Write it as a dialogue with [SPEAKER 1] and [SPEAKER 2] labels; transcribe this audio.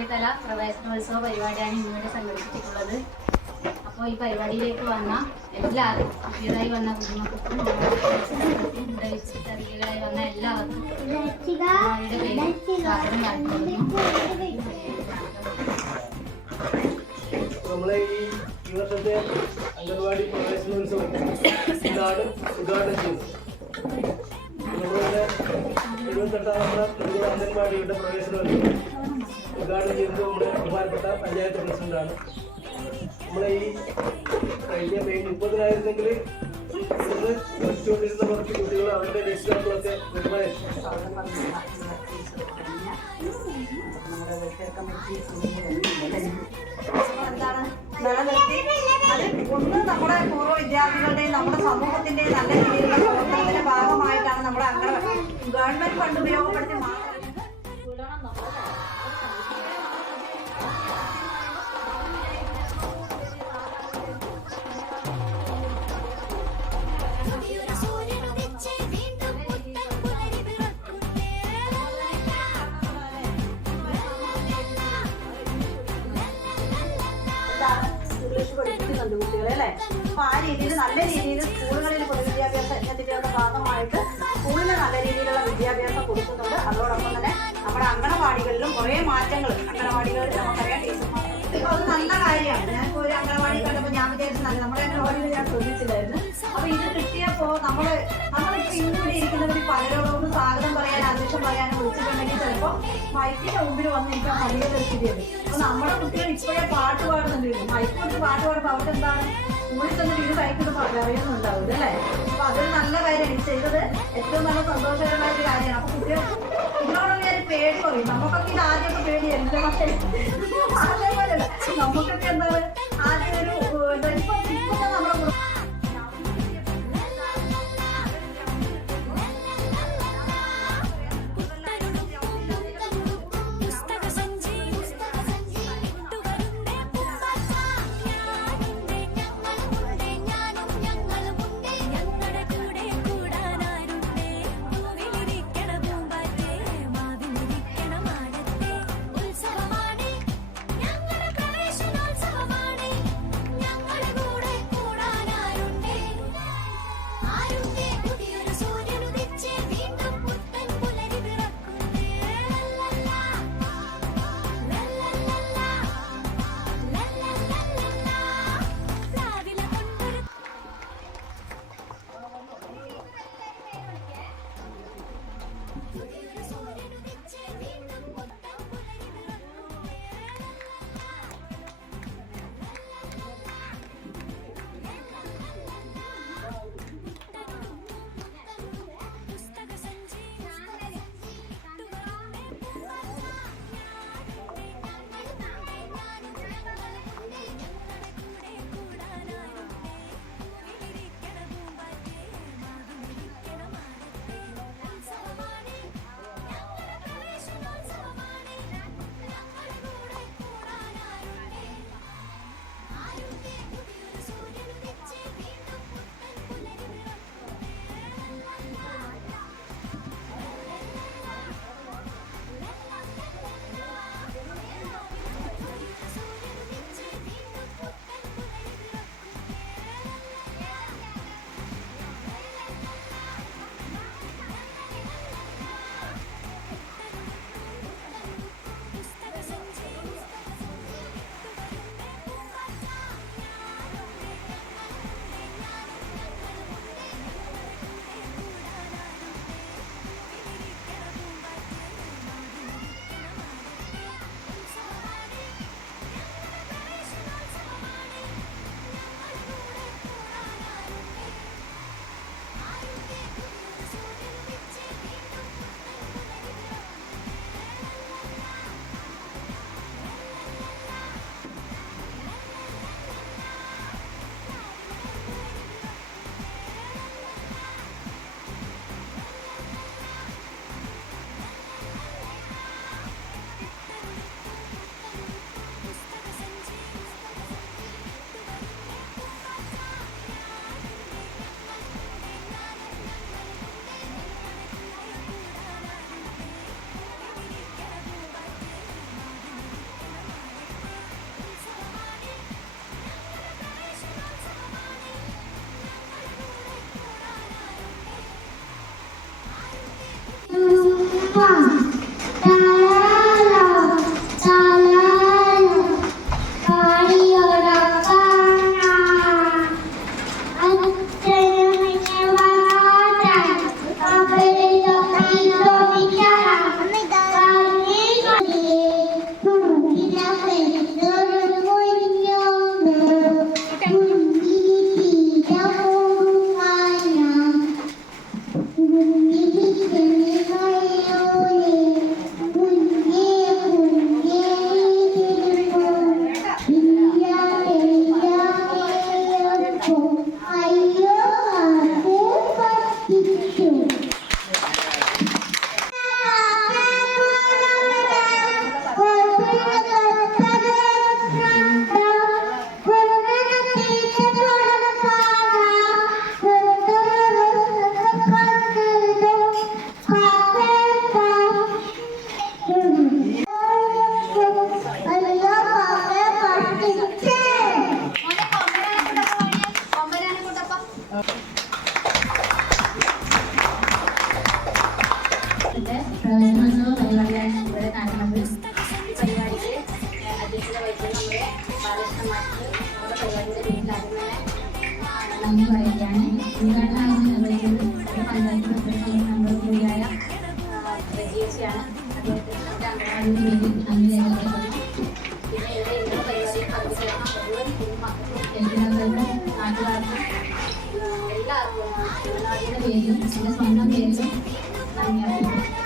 [SPEAKER 1] പ്രവേശനോത്സവ പരിപാടിയാണ് ഇന്നിവിടെ സംഘടിപ്പിച്ചിട്ടുള്ളത്. അപ്പോൾ ഈ പരിപാടിയിലേക്ക് വന്ന എല്ലാവർക്കും പുതിയതായി വന്ന ഇവിടെ വിസിറ്ററികളായി വന്ന എല്ലാവർക്കും സ്വാഗതം
[SPEAKER 2] നമ്മളെ ഈ വർഷത്തെ അംഗൻവാടി പ്രവേശനോത്സവം ഉദ്ഘാടനം ചെയ്തു നമ്മളുടെ എഴുപത്തെട്ടാം നമ്മുടെ ത്രിപുര അംഗൻവാടിയുടെ പ്രവേശനോത്സവം ഉദ്ഘാടനം ചെയ്തത് നമ്മുടെ ബഹുമാനപ്പെട്ട പഞ്ചായത്ത് പ്രസിഡന്റാണ്. നമ്മളെ ഈ കഴിഞ്ഞ മെയ് മുപ്പതിനായിരുന്നെങ്കിൽ ഇന്ന് പഠിച്ചുകൊണ്ടിരുന്ന കുറച്ച് കുട്ടികൾ അവരുടെ രക്ഷിതാക്കളൊക്കെ
[SPEAKER 3] എന്താണ്? നിലനിർത്തി. അത് ഒന്ന് നമ്മുടെ പൂർവ വിദ്യാർത്ഥികളുടെയും നമ്മുടെ സമൂഹത്തിന്റെയും നല്ല രീതിയിലുള്ള ഗവൺമെന്റ് ഫണ്ട് ഉപയോഗപ്പെടുത്തി മാത്രം. ഇംഗ്ലീഷ് പഠിപ്പിക്കുന്നുണ്ട് കുട്ടികളെ അല്ലേ? അപ്പൊ ആ രീതിയിൽ നല്ല രീതിയിൽ സ്കൂളുകളിൽ പൊതുവിദ്യാഭ്യാസ യജ്ഞത്തിന്റെ ഭാഗമായിട്ട് സ്കൂളിൽ നല്ല രീതിയിലുള്ള വിദ്യാഭ്യാസം കൊടുക്കുന്നുണ്ട്. അതോടൊപ്പം തന്നെ നമ്മുടെ അങ്കണവാടികളിലും കുറേ മാറ്റങ്ങൾ അങ്കണവാടികളിൽ നമുക്കറിയാം. ടീച്ചർമാർ അപ്പൊ അത് നല്ല കാര്യമാണ്. ഞാൻ ഒരു അങ്കണവാടി കണ്ടപ്പോൾ ഞാൻ വിചാരിച്ചു നല്ല നമ്മുടെ അങ്കണവാടിയിൽ ഞാൻ ശ്രദ്ധിച്ചില്ലായിരുന്നു. അപ്പൊ ഇത് കിട്ടിയപ്പോ നമ്മൾ നമ്മളിപ്പോ ഇന്നിവിടെ ഇരിക്കുന്നവർ പലരോടൊന്ന് സ്വാഗതം പറയാൻ അധ്യക്ഷം പറയാനും വിളിച്ചിട്ടുണ്ടെങ്കിൽ ചിലപ്പോ മൈക്കിന്റെ മുമ്പിൽ വന്നിരിക്കാൻ വലിയ പരിസ്ഥിതിയാണ് അപ്പൊ നമ്മുടെ കുട്ടികൾ ഇപ്പോഴേ പാട്ട് പാടുന്നുണ്ട് മൈക്ക് കൊണ്ട് പാട്ട് പാടുമ്പോൾ അവർക്ക് എന്താണ്? സ്കൂളിൽ തന്നെ വീട് കഴിക്കുന്നത് പറയുന്നുണ്ടാവില്ല അല്ലേ? അപ്പൊ അതൊരു നല്ല കാര്യമാണ്. ചെയ്തത് ഏറ്റവും നല്ല സന്തോഷകരമായ ഒരു കാര്യമാണ്. അപ്പൊ കുട്ടികൾ ഇതിനോടുള്ള ഒരു പേടി പറയും. നമുക്കൊക്കെ ഇത് ആദ്യമൊക്കെ പേടിയായിരുന്നു. പക്ഷേ
[SPEAKER 1] ഉദ്ഘാടനം നിർവഹിച്ചത് ഒരു പഞ്ചായത്ത് പ്രസിഡന്റ് മെമ്പർ കൂടിയായ റജിയേച്ചിയാണ് അദ്ദേഹത്തിന് പേരിൽ നന്ദി രേഖപ്പെടുത്തുന്നു പിന്നെ ഇവിടെ ഇന്നത്തെ പരിപാടിയിൽ പങ്കുചേർന്ന മുഴുവൻ കുടുംബമക്കൾക്കും രക്ഷിതാക്കൾക്കും നാട്ടുകാർക്കും എല്ലാവർക്കും അംഗനവാടിയുടെ പേരിലും എന്റെ സ്വന്തം പേരിലും നന്ദി അറിയിക്കുന്നു